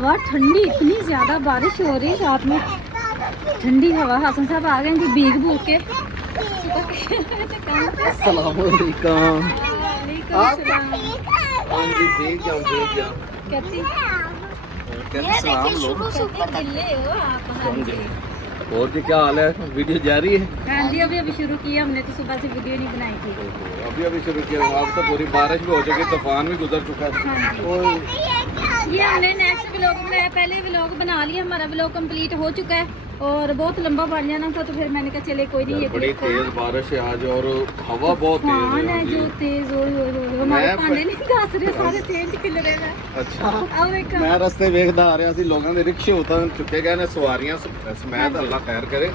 हवा ठंडी, इतनी ज़्यादा बारिश हो रही है रात में, ठंडी हवा। हसन साहब आ गए हैं भीग भूग के। अस्सलाम वालेकुम। और जी क्या हाल है? वीडियो जारी है? हाँ जी, अभी शुरू किया हमने, तो सुबह से वीडियो नहीं बनाई थी। अभी शुरू किया। अब तो पूरी बारिश भी हो चुकी, तूफान भी गुजर चुका है। ये हमने नेक्स्ट व्लॉग बनाया, पहले व्लॉग बना लिया, हमारा व्लॉग कंप्लीट हो चुका है और बहुत लंबा बन जाना था, तो फिर मैंने कहा चले कोई नहीं। ये बड़ी तेज बारिश है आज और हवा बहुत तेज है जो तेज हमारे पांडे नहीं दस रहे, सारे चेंज खिल रहे हैं। अच्छा, मैं रस्ते वेखदा आ रहा सी, लोगों दे रिक्शे उतर चुके गए ने, सवारियां समेत। अल्लाह खैर करे।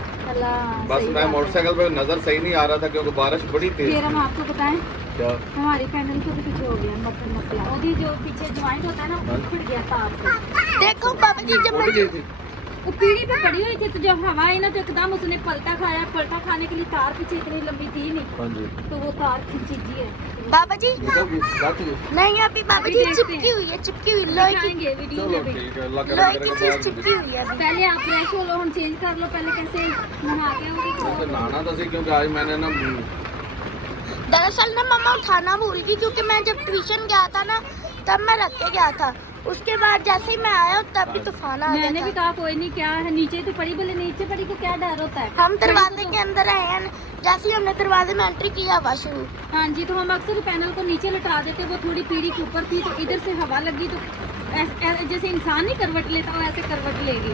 बस मैं मोटरसाइकिल पे नजर सही नहीं आ रहा था क्योंकि बारिश बड़ी तेज। फिर हम आपको बताएं क्या, हमारी पैनल को भी कुछ हो गया, मतलब मसला वो जो पीछे ज्वाइंट होता है ना, वो फट गया तार से। देखो पापा जी, जब मैं वो पीढ़ी पे पड़ी हुई थी, तो जब हवा आई ना तो एकदम उसने पलटा खाया। पलटा खाने के लिए तार पीछे इतनी लंबी थी नहीं, तो वो तार खींची है। बाबा जी नहीं, अभी बाबा जी चिपकी हुई है, चिपकी हुई लोहे की वीडियो में लोहे की चीज चिपकी हुई है। पहले आप फ्रेश हो लो, हम चेंज कर लो। पहले कैसे नहा के आओगे? नहाना तो सही, क्योंकि आज मैंने ना दरअसल ना मम्मा उठाना भूल गई, क्योंकि मैं जब ट्यूशन गया था ना तब मैं रख के गया था। उसके बाद जैसे ही मैं आया तब भी तूफान आ गया। मैंने भी कहा कोई नहीं, क्या है नीचे तो पड़ी, बोले नीचे पड़ी को क्या डर होता है। हम दरवाजे के अंदर आए हैं, जैसे ही हमने दरवाजे में एंट्री किया हवा शुरू। हाँ जी, तो हम अक्सर पैनल को नीचे लटा देते, वो थोड़ी पीढ़ी के ऊपर थी, तो इधर से हवा लगी तो जैसे इंसान नहीं करवट लेता, वो ऐसे करवट लेगी।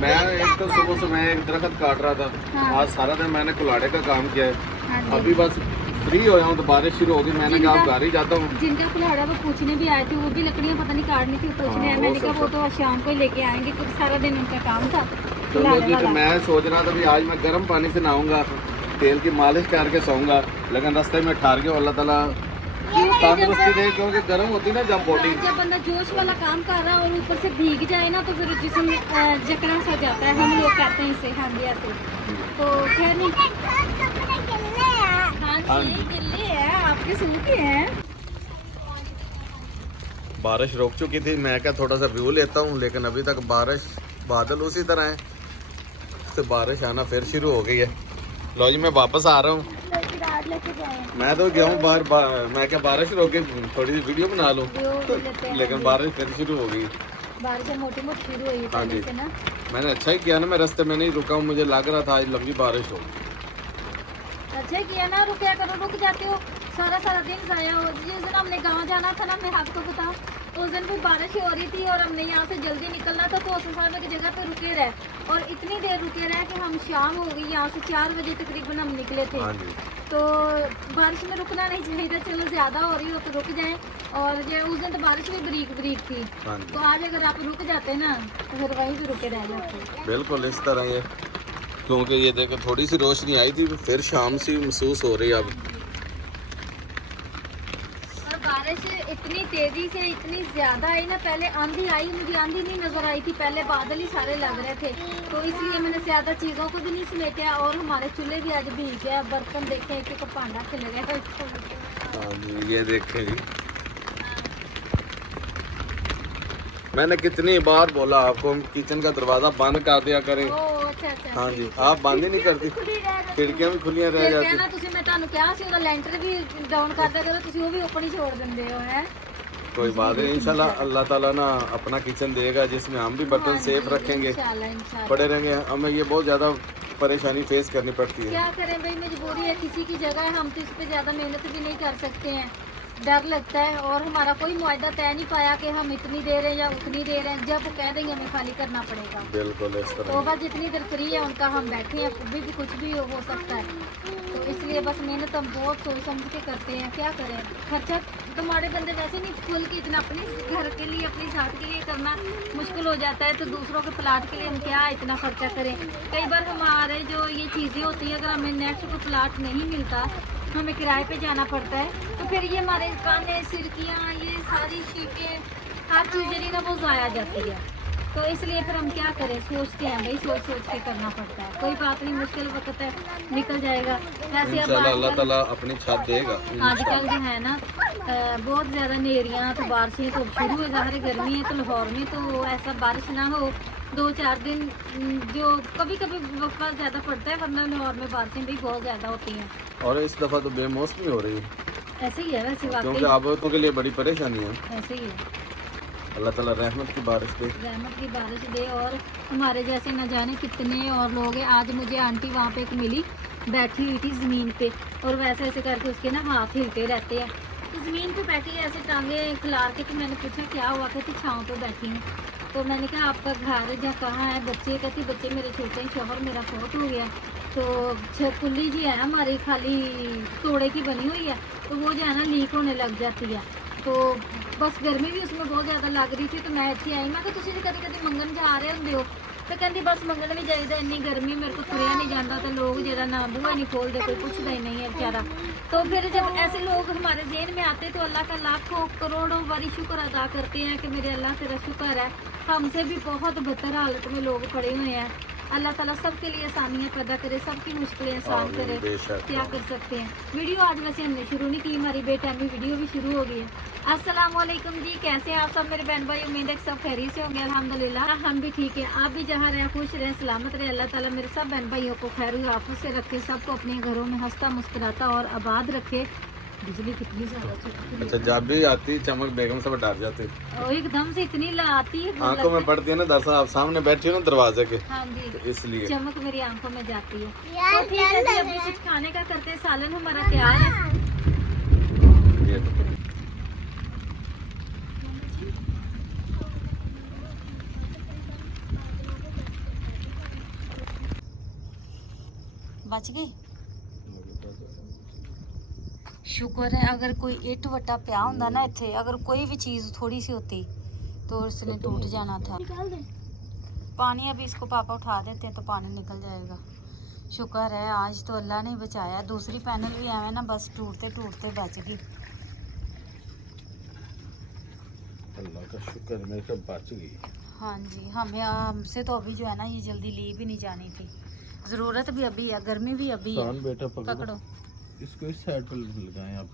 मैं एक तो सुबह से मैं एक दरख्त काट रहा था। हाँ। आज सारा दिन मैंने कुल्हाड़े का काम किया है। हाँ, अभी बस फ्री हो हूँ तो बारिश शुरू होगी। मैंने कहा घर ही जाता हूँ। जिनका कुल्हाड़ा वो पूछने भी आए थे, वो भी लकड़ियाँ पता नहीं काटनी थी, पूछने आए। मैंने कहा वो तो शाम को ही लेके आएंगे, क्योंकि सारा दिन उनका काम था। तो मैं सोच रहा था भी आज मैं गर्म पानी से नहाऊंगा, तेल की मालिश करके सोऊंगा, लेकिन रास्ते में ठार के अल्लाह ताला तंदुरुस्ती दे, क्योंकि गर्म होती ना जब बॉडी। जब बंदा जोश वाला काम कर रहा है और ऊपर से भीग जाए ना, तो फिर जिसम जकड़ा सा जाता है, हम लोग कहते हैं इसे। हाँ जी, ऐसे तो खैर नहीं। हाँ जी, गिल्ले हैं आपके, सूखे हैं। बारिश रुक चुकी थी, मैं क्या थोड़ा सा व्यू लेता हूँ, लेकिन अभी तक बारिश बादल उसी तरह है, तो बारिश आना फिर शुरू हो गई है। लो जी, मैं वापस आ रहा हूँ। मैं तो गया हूँ बाहर, मैं क्या बारिश रोक के थोड़ी सी वीडियो बना लूँ, लेकिन बारिश फिर शुरू हो गई। बारिश मोटी मोटी शुरू हुई हाँ जी, से ना। मैंने अच्छा ही किया ना, मैं रास्ते में नहीं रुका हूँ, मुझे लग रहा था आज लंबी बारिश हो। अच्छा किया ना, रुकया करो, रुक जाते हो, सारा दिन जाया हो। जिस दिन हमने गाँव जाना था ना, मैं आपको बताऊँ, उस दिन भी बारिश हो रही थी और हमने यहाँ से जल्दी निकलना था, तो साहब की जगह पे रुके रहे और इतनी देर रुके रहे कि हम शाम हो गई, यहाँ से 4 बजे तकरीबन हम निकले थे। तो बारिश में रुकना नहीं चाहिए था, चलो ज़्यादा हो रही हो तो रुक जाए। और ये उस दिन तो बारिश भी बरीक थी, तो आज अगर आप रुक जाते ना तो फिर वहीं भी रुके रह जाते। बिल्कुल इस तरह ये, क्योंकि ये देखो थोड़ी सी रोशनी आई थी, फिर शाम सी महसूस हो रही है अब। और बारिश इतनी तेजी से, इतनी ज्यादा आई ना, पहले आंधी आई, मुझे आंधी नहीं नजर आई थी, पहले बादल ही सारे लग रहे थे, तो इसलिए मैंने ज्यादा चीजों को भी नहीं समेटा। और हमारे चूल्हे भी आज भीग गया, बर्तन देखे एक एक पांडा खिल गया। ये देखें जी, मैंने कितनी बार बोला आपको किचन का दरवाजा बंद कर दिया करें। अच्छा। हाँ जी, आप बंद ही नहीं करती, खिड़कियां भी खुलियां रह जाती। कहना तुसी मैं तानु क्या सी, ओदा लेंटर भी डाउन कर दिया करो, तुसी वो भी ओपन ही छोड़ देंदे हो। है कोई बात नहीं, इंशाल्लाह अल्लाह ताला ना अपना किचन देगा, जिसमें हम भी बर्तन सेफ रखेंगे, पड़े रहेंगे। हमें ये बहुत ज़्यादा परेशानी फेस करनी पड़ती है। क्या करें भाई, मजबूरी है, किसी की जगह है, हम तो इस पे ज़्यादा मेहनत भी नहीं कर सकते हैं, डर लगता है। और हमारा कोई मुआहदा तय नहीं पाया कि हम इतनी देर है या उतनी देर है, जब वो कह देंगे हमें खाली करना पड़ेगा। बिल्कुल इस तरह। तो बस जितनी देर फ्री है उनका हम बैठे हैं, भी कुछ भी हो सकता है, तो इसलिए बस मेहनत हम बहुत सोच समझ के करते हैं। क्या करें, खर्चा तुम्हारे बंदे वैसे नहीं खुल के इतना अपने घर के लिए, अपनी साथ के लिए करना मुश्किल हो जाता है, तो दूसरों के प्लाट के लिए हम क्या इतना खर्चा करें। कई बार हमारे जो ये चीज़ें होती हैं, अगर हमें नेक्स्ट को प्लाट नहीं मिलता, हमें किराए पे जाना पड़ता है, तो फिर ये हमारे काने, सिरकियाँ, ये सारी शीटें, हर चीज़ ना वो ज़ाया जाती है। तो इसलिए फिर हम क्या करें, सोचते हैं भाई, सोच सोच के करना पड़ता है। कोई बात नहीं, मुश्किल वक्त है, निकल जाएगा। वैसे अब इंशाल्लाह अल्लाह आजकल ताला अपनी छत देगा। आजकल जो है ना बहुत ज़्यादा नेरियाँ तो बारिशें तो शुरू हो जा रही, गर्मी है तो लाहौर में तो ऐसा बारिश ना हो 2-4 दिन जो कभी कभी वक्त ज़्यादा पड़ता है, वरना लाहौर में बारिशें भी बहुत ज़्यादा होती हैं। और इस दफ़ा तो बेमौसमी हो रही है, ऐसे ही है वैसे, क्योंकि वाकई आबादों के लिए बड़ी परेशानी है। ऐसे ही है। अल्लाह ताला रहमत की बारिश दे। रहमत की बारिश दे, और हमारे जैसे न जाने कितने और लोग हैं। आज मुझे आंटी वहाँ पे एक मिली, बैठी हुई थी ज़मीन पे, और वैसे ऐसे करके उसके ना हाथ हिलते रहते हैं। तो ज़मीन पे बैठी है ऐसे टांगे खिलार के। तो मैंने पूछा क्या हुआ, कहती छाँव पे बैठी हूँ। तो मैंने कहा आपका घर या कहाँ है, बच्चे? कहती बच्चे मेरे छोटे हैं, शौहर मेरा फौत हो गया। तो पुली जी है हमारी, खाली तोड़े की बनी हुई है, तो वो जो है ना लीक होने लग जाती है। तो बस गर्मी भी उसमें बहुत ज़्यादा लग रही थी। तो मैं इतनी आई, मैं तुम कभी कभी मंगन जा रहे होंगे हो? तो कहती बस मंगन भी जाइए, इन्नी गर्मी मेरे को तुरया नहीं जाता, तो लोग जरा ना बूहा नहीं खोलते, कोई पूछता ही नहीं है बेचारा। तो फिर जब ऐसे लोग हमारे जेहन में आते तो अल्लाह का लाखों करोड़ों बारी शुक्र अदा करते हैं कि मेरे अल्लाह तेरा शुक्र है, हमसे भी बहुत बदतर हालत में लोग पड़े हुए हैं। अल्लाह ताला सबके लिए आसानियाँ पैदा करे, सबकी मुश्किलें आसान करे। बेशक। क्या कर सकते हैं। वीडियो आज वैसे हमने शुरू नहीं की, हमारी बेटाइमी वीडियो भी शुरू हो गई है। अस्सलाम वालेकुम जी, कैसे हैं आप सब मेरे बहन भाई? उम्मीद है कि सब खैरियत से होंगे। अल्हम्दुलिल्लाह हम भी ठीक है। आप भी जहाँ रहें खुश रहें, सलामत रहे। अल्लाह ताला मेरे सब बहन भाइयों को खैर आफत से रखे, सबको अपने घरों में हंसता मुस्कुराता और आबाद रखे। बिजली कितनी ज़्यादा चमकी है। अच्छा, जब भी आती चमक बेगम से डर जाती, और एकदम से इतनी आती है, आंखों में पड़ती है ना। दरअसल आप सामने बैठी हो ना दरवाजे के, हाँ जी, तो इसलिए चमक मेरी आंखों में जाती है। तो ठीक है जी, अभी कुछ खाने का करते हैं। सालन हमारा तैयार है। ये तो बच गई। शुक्र है, अगर कोई इट वट्टा पिया होंदा ना इत्थे, अगर कोई भी चीज़ थोड़ी सी होती तो उसने टूट जाना था। पानी अभी इसको पापा उठा देते हैं तो पानी निकल जाएगा। शुक्र है आज तो अल्लाह ने बचाया। दूसरी पैनल भी आवे ना, बस टूटते टूटते बच गई। अल्लाह का शुक्र है, मेरे को बच गई। हाँ जी, हमसे तो अभी जो है ना ये जल्दी ली भी नहीं जानी थी। ज़रूरत भी अभी है, गर्मी भी अभी है। बेटा पकड़ो, इसको इस साइड पर लगाएं आप।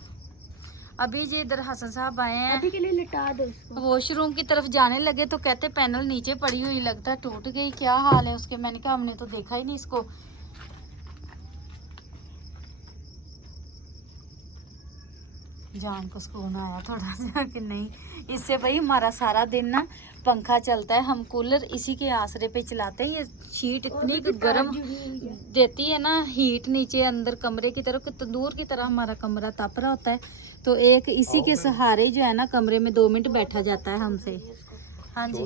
अभी जी इधर हसन साहब आए हैं, अभी के लिए लिटा दो इसको। वॉशरूम की तरफ जाने लगे तो कहते पैनल नीचे पड़ी हुई, लगता है टूट गई। क्या हाल है उसके? मैंने कहा हमने तो देखा ही नहीं इसको। जान को सुकून आया थोड़ा सा कि नहीं, इससे भाई हमारा सारा दिन ना पंखा चलता है, हम कूलर इसी के आसरे पे चलाते हैं। ये शीट इतनी गर्म देती है ना, हीट नीचे अंदर कमरे की तरफ, तंदूर की तरह हमारा कमरा तप रहा होता है। तो एक इसी के सहारे जो है ना कमरे में 2 मिनट बैठा जाता है हमसे। हाँ जी,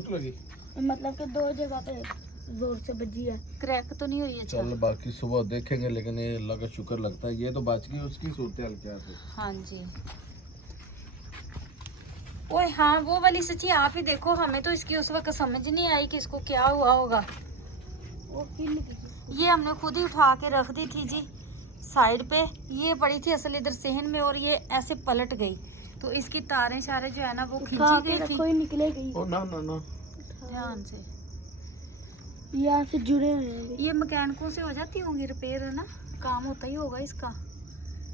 मतलब कि 2 जगह पे जोर से बजी है। क्रैक तो नहीं हुई है? चल बाकी सुबह देखेंगे, लेकिन ये अल्लाह का शुक्र लगता है ये तो बच गई। उसकी सूरत हाल क्या है? हाँ जी। ओए हाँ, वो वाली सच्ची आप ही देखो, हमें तो इसकी उस वक्त समझ नहीं आई कि इसको क्या हुआ होगा। ये हमने खुद ही उठा के रख दी थी जी साइड पे। ये पड़ी थी असल इधर सहन में, और ये ऐसे पलट गई तो इसकी तारें सारे जो है ना वो खींची गई थी। कोई निकलेगी। ओ ना ना ना, ध्यान से, यहाँ से जुड़े हुए हैं। ये मैकेनिकों से हो जाती होंगी रिपेयर, है ना, काम होता ही होगा इसका।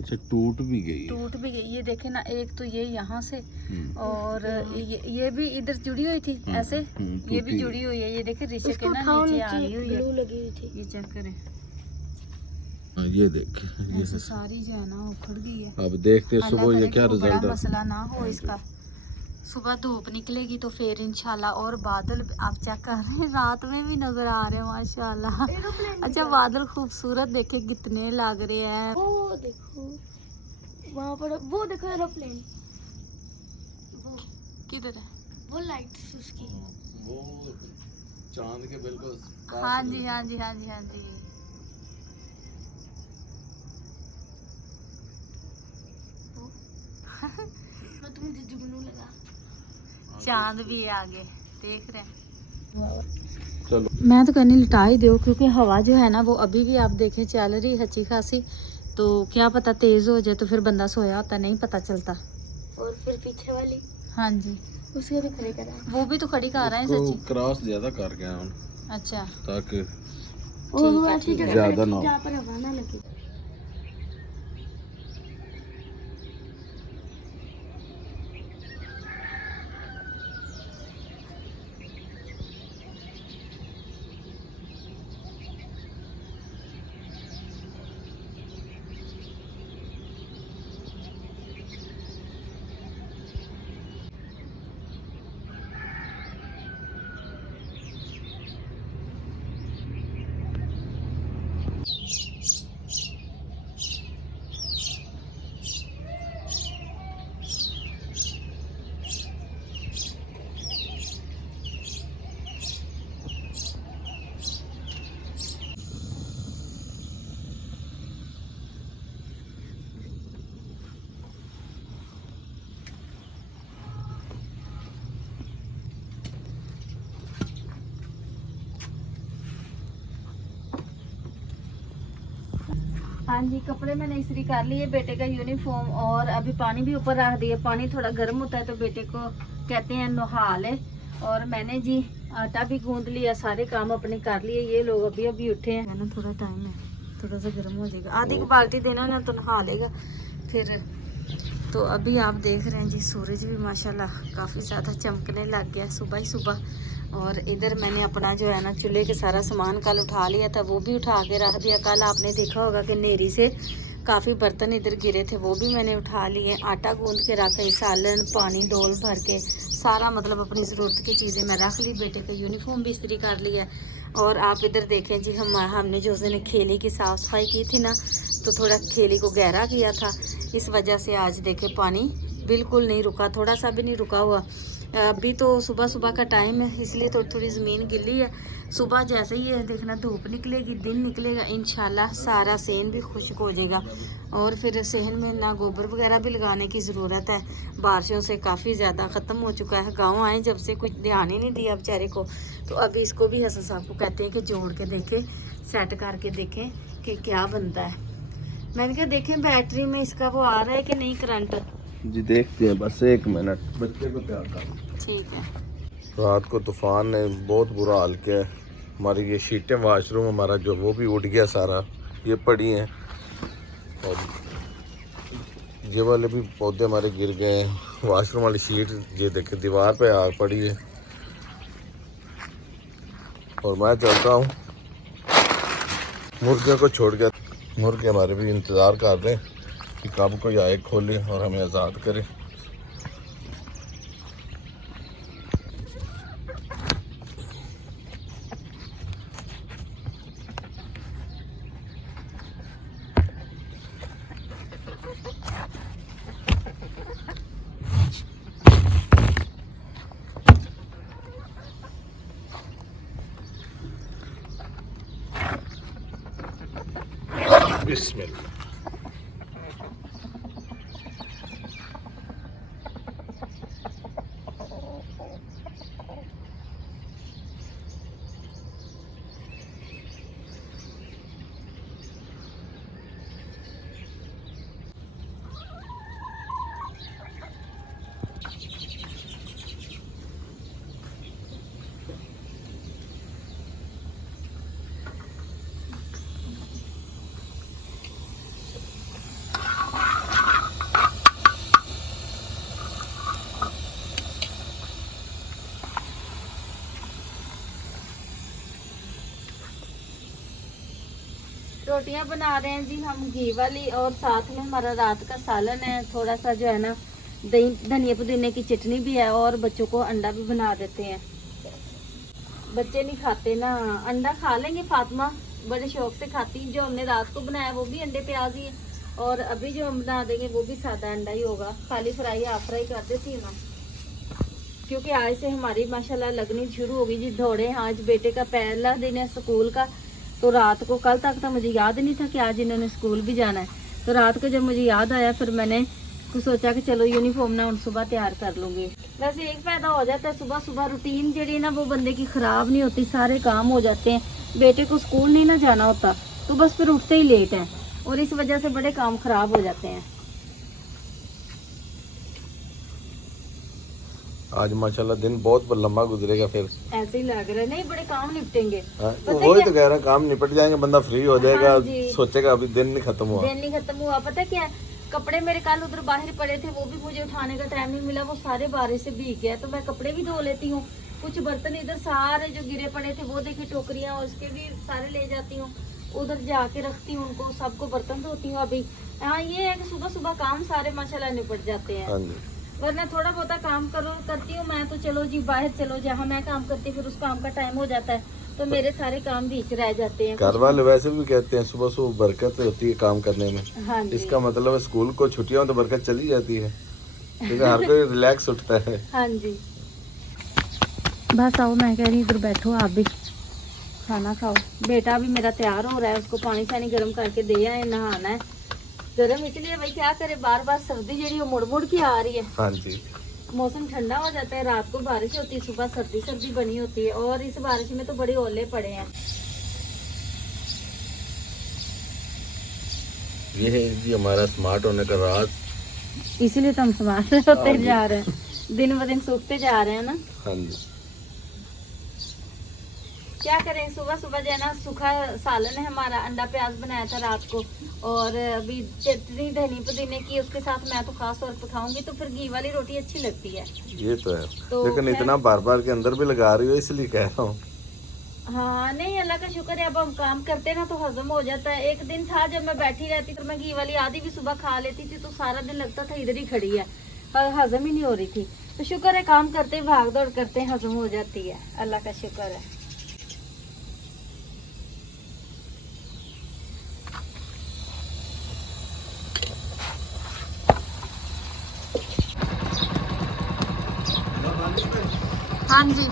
अच्छा टूट भी गई। टूट भी गई, ये देखे ना, एक तो ये यहाँ से, और ये भी इधर जुड़ी हुई थी ऐसे, ये भी जुड़ी हुई है। ये देखे रिश्ते के ना नीचे आ गई हुई है, लगी हुई थी। ये चेक करें, ये देख, ये ऐसे सारी जो है ना उखड़ गई है। अब देखते अल्लाह सुबह ये करे क्या कि वो बड़ा रिजल्ट है। मसला ना हो इसका। सुबह धूप निकलेगी तो फिर इंशाल्लाह। और बादल आप चेक कर रहे हैं, रात में भी नजर आ रहे हैं माशाल्लाह। अच्छा, बादल खूबसूरत देखे कितने लग रहे हैं। वो देखो वहाँ पर, वो देखो एरोप्लेन, वो किधर है? वो लाइट उसकी। वो चांद के बिल्कुल हाँ जी हाँ जी हाँ जी हाँ जी। तुम जुगनू लगा, चांद भी है आगे, देख रहे हैं। चलो मैं तो कहनी लिटा ही दो, क्योंकि हवा जो है ना वो अभी भी आप देखें चल रही अच्छी खासी। तो क्या पता तेज हो जाए तो फिर बंदा सोया होता नहीं पता चलता। और फिर पीछे वाली, हाँ जी, उसके भी खड़े करा वो भी तो खड़ी कर रहे हैं उसको सच्ची। क्रॉस ज्यादा कर गया हूं अच्छा ताकि वो ऐसी जगह ज्यादा रखी ना हो। जहाँ पर हवा ना लगे। हाँ जी, कपड़े मैंने इस्त्री कर लिए, बेटे का यूनिफॉर्म, और अभी पानी भी ऊपर रख दिया। पानी थोड़ा गर्म होता है तो बेटे को कहते हैं नहा ले। और मैंने जी आटा भी गूंद लिया, सारे काम अपने कर लिए। ये लोग अभी अभी उठे हैं ना, थोड़ा टाइम है, थोड़ा सा गर्म हो जाएगा। आधी की बाल्टी देना ना तो नहा लेगा फिर। तो अभी आप देख रहे हैं जी सूरज भी माशाल्लाह काफ़ी ज़्यादा चमकने लग गया सुबह ही सुबह। और इधर मैंने अपना जो है ना चूल्हे के सारा सामान कल उठा लिया था, वो भी उठा के रख दिया। कल आपने देखा होगा कि नेरी से काफ़ी बर्तन इधर गिरे थे, वो भी मैंने उठा लिए। आटा गूंद के रखें, सालन पानी डोल भर के सारा मतलब अपनी ज़रूरत की चीज़ें मैं रख ली। बेटे का यूनिफॉर्म भी इस्त्री कर लिया। और आप इधर देखें जी, हमने जो उस दिन खेली की साफ़ सफाई की थी ना, तो थोड़ा खेली को गहरा किया था, इस वजह से आज देखे पानी बिल्कुल नहीं रुका, थोड़ा सा भी नहीं रुका हुआ। अभी तो सुबह सुबह का टाइम है, इसलिए थोड़ी थोड़ी ज़मीन गिल्ली है। सुबह जैसे ही है देखना धूप निकलेगी, दिन निकलेगा, इंशाल्लाह सारा सेहन भी खुश्क हो जाएगा। और फिर सेहन में ना गोबर वगैरह भी लगाने की ज़रूरत है, बारिशों से काफ़ी ज़्यादा ख़त्म हो चुका है। गाँव आए जब से कुछ ध्यान ही नहीं दिया बेचारे को। तो अभी इसको भी हसन साहब को कहते हैं कि जोड़ के देखें, सेट करके देखें कि क्या बनता है। मैंने कहा देखें बैटरी में इसका वो आ रहा है कि नहीं करंट। जी देखते हैं, बस 1 मिनट, बच्चे को प्यार कर। ठीक है। रात को तूफान ने बहुत बुरा हाल किया है। हमारी ये शीटें वाशरूम हमारा जो वो भी उड़ गया सारा, ये पड़ी हैं। और ये वाले भी पौधे हमारे गिर गए हैं। वाशरूम वाली शीट ये देखे दीवार पे आग पड़ी है। और मैं चलता हूँ मुर्गियों को छोड़ के। मुर्गे हमारे भी इंतज़ार कर रहे हैं कि कब कोई आए खोले और हमें आज़ाद करे। बिस्मिल्लाह। रोटियां बना रहे हैं जी हम घी वाली, और साथ में हमारा रात का सालन है, थोड़ा सा जो है ना दही धनिया पुदीने की चटनी भी है, और बच्चों को अंडा भी बना देते हैं। बच्चे नहीं खाते ना, अंडा खा लेंगे, फातिमा बड़े शौक से खाती। जो हमने रात को बनाया वो भी अंडे प्याज ही है, और अभी जो हम बना देंगे वो भी सादा अंडा ही होगा। खाली फ्राई हाफ फ्राई कर देती हूँ मैं, क्योंकि आज से हमारी माशाल्लाह लगनी शुरू होगी जी दौड़े। आज बेटे का पहला दिन है स्कूल का, तो रात को कल तक तो मुझे याद नहीं था कि आज इन्होंने स्कूल भी जाना है। तो रात को जब मुझे याद आया फिर मैंने कुछ सोचा कि चलो यूनिफॉर्म ना उन सुबह तैयार कर लूँगी। वैसे एक फ़ायदा हो जाता है, सुबह सुबह रूटीन जी ना वो बंदे की ख़राब नहीं होती, सारे काम हो जाते हैं। बेटे को स्कूल नहीं ना जाना होता तो बस फिर उठते ही लेट हैं, और इस वजह से बड़े काम ख़राब हो जाते हैं। आज माशाल्लाह दिन बहुत लंबा गुजरेगा फिर। ऐसे ही लग रहा है, नहीं बड़े काम निपटेंगे। हाँ, वही तो कह रहा, काम निपट जाएंगे, बंदा फ्री हो जाएगा, हाँ जी। सोचेगा अभी दिन नहीं खत्म हुआ। दिन नहीं खत्म हुआ। पता क्या है, कपड़े मेरे कल उधर बाहर पड़े थे, वो भी मुझे उठाने का टाइम नहीं मिला, वो सारे बारिश से भीग गए। तो मैं कपड़े भी धो लेती हूँ, कुछ बर्तन इधर सारे जो गिरे पड़े थे वो देखिए टोकरियाँ, उसके भी सारे ले जाती हूँ, उधर जाके रखती हूँ उनको, सबको बर्तन धोती हूँ अभी। हाँ ये है कि सुबह सुबह काम सारे माशाल्लाह निपट जाते हैं। हाँ जी। वरना थोड़ा बहुत काम करती हूँ मैं तो, चलो जी बाहर चलो, जहाँ मैं काम करती हूँ फिर उस काम का टाइम हो जाता है, तो मेरे सारे काम बीच रह जाते हैं। घर वाले वैसे भी कहते हैं सुबह सुबह बरकत होती है काम करने में। हाँ जी। इसका मतलब है स्कूल को छुट्टियां हो तो बरकत चली जाती है, क्योंकि हर कोई रिलैक्स उठता है। हाँ जी। बस आओ, मैं कह रही इधर बैठो, आप भी खाना खाओ। बेटा भी मेरा तैयार हो रहा है, उसको पानी शानी गर्म करके दे आए, नहाना है। गर्म इसलिए भाई क्या करे, बार बार सर्दी जी मुड़ मुड़ के आ रही है। हाँ जी। मौसम ठंडा हो जाता है, रात को बारिश होती है, सुबह सर्दी सर्दी बनी होती है, और इस बारिश में तो बड़े ओले पड़े हैं। ये है जी हमारा स्मार्ट होने का राज। इसीलिए तो हम स्मार्ट होते जा रहे हैं, दिन ब दिन सूखते जा रहे हैं ना। हाँ जी। क्या करें, सुबह सुबह जो है ना सूखा सालन है हमारा, अंडा प्याज बनाया था रात को, और अभी चटनी धनी पुदीने की, उसके साथ मैं तो खास तौर पर खाऊंगी, तो फिर घी वाली रोटी अच्छी लगती है। ये तो है, तो लेकिन इतना बार बार के अंदर भी लगा रही हो इसलिए कह रहा हूँ। हाँ नहीं, अल्लाह का शुक्र है, अब हम काम करते ना तो हजम हो जाता है। एक दिन था जब मैं बैठी रहती तो मैं घी वाली आधी भी सुबह खा लेती थी, तो सारा दिन लगता था इधर ही खड़ी है, हजम ही नहीं हो रही थी। तो शुक्र है काम करते भाग दौड़ करते हजम हो जाती है, अल्लाह का शुक्र है। हाँ जी।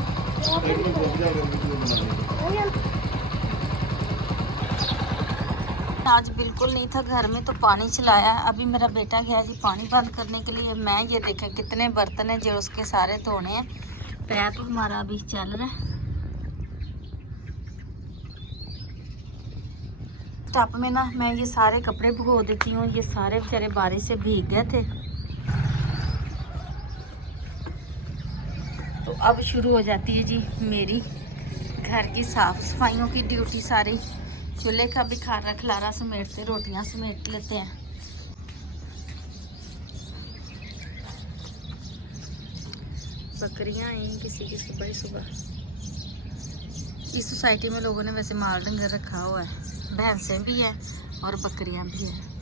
आज बिल्कुल नहीं था घर में, तो पानी चलाया। अभी मेरा बेटा गया जी पानी बंद करने के लिए। मैं ये देखें कितने बर्तन हैं जो उसके सारे धोने हैं। पैप हमारा अभी चल रहा है। टप में ना मैं ये सारे कपड़े भिगो देती हूँ, ये सारे बेचारे बारिश से भीग गए थे। तो अब शुरू हो जाती है जी मेरी घर की साफ सफाइयों की ड्यूटी सारी। चूल्हे का भी खारा खलारा समेटते, रोटियां समेट लेते हैं। बकरियां आई किसी की सुबह ही सुबह। इस सोसाइटी में लोगों ने वैसे माल डंगर रखा हुआ है, भैंसें भी हैं और बकरियां भी हैं।